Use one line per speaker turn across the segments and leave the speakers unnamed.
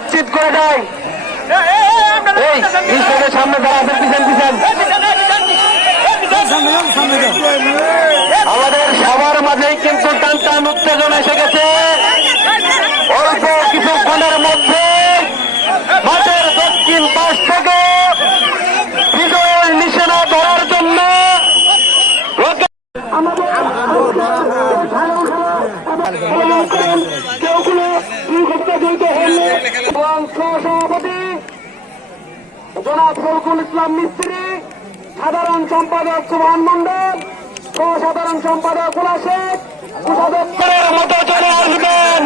নিশ্চিত করে দেয়। এই ঈশ্বরের সামনে দাঁড়াতে পিছন পিছন। আমাদের সবার মাঝেই কিন্তু টান টান উত্তেজনা এসে গেছে। অল্প কিছুক্ষণের মধ্যে মাঠের দক্ষিণ পাশ থেকে বিজয়ের নিশানা ধরার জন্য রকেট জনাব ফরকুল ইসলাম মিস্ত্রি, সাধারণ সম্পাদক সুভান মন্ডল সহসাধারণ সম্পাদক উলা শেখ কোষাধ্যক্ষের মতো চলে আসবেন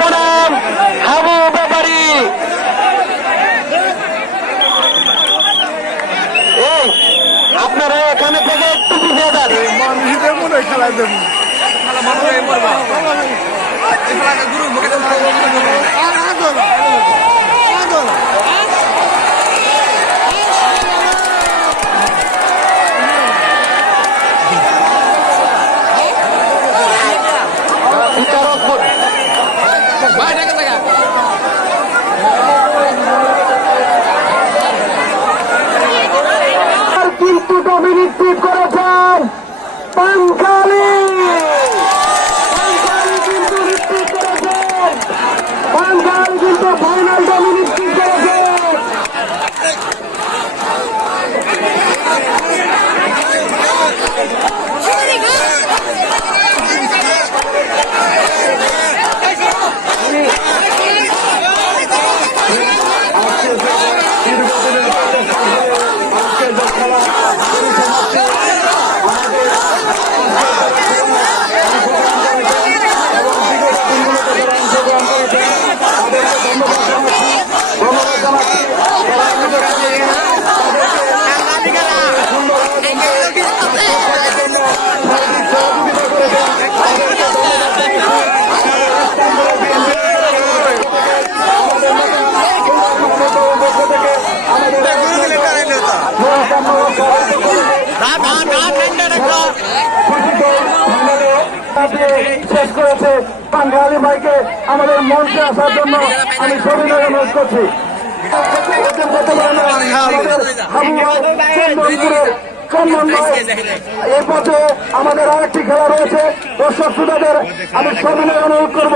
বনাম, হাবু আপনারা এখানে থেকে একটু করেছেন শেষ করেছে বাঙালি ভাইকে আমাদের মঞ্চে আসার জন্য আমি সবিনয় অনুরোধ করছি এই পথে আমাদের আরেকটি খেলা রয়েছে দর্শক শ্রোতাদের আমি সবিনয় অনুরোধ করব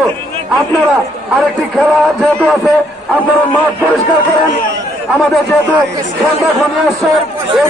আপনারা আরেকটি খেলা যেহেতু আছে আপনারা মাঠ পরিষ্কার করেন। আমাদের যেহেতু সন্ধ্যা ঘনিয়ে আসছে এই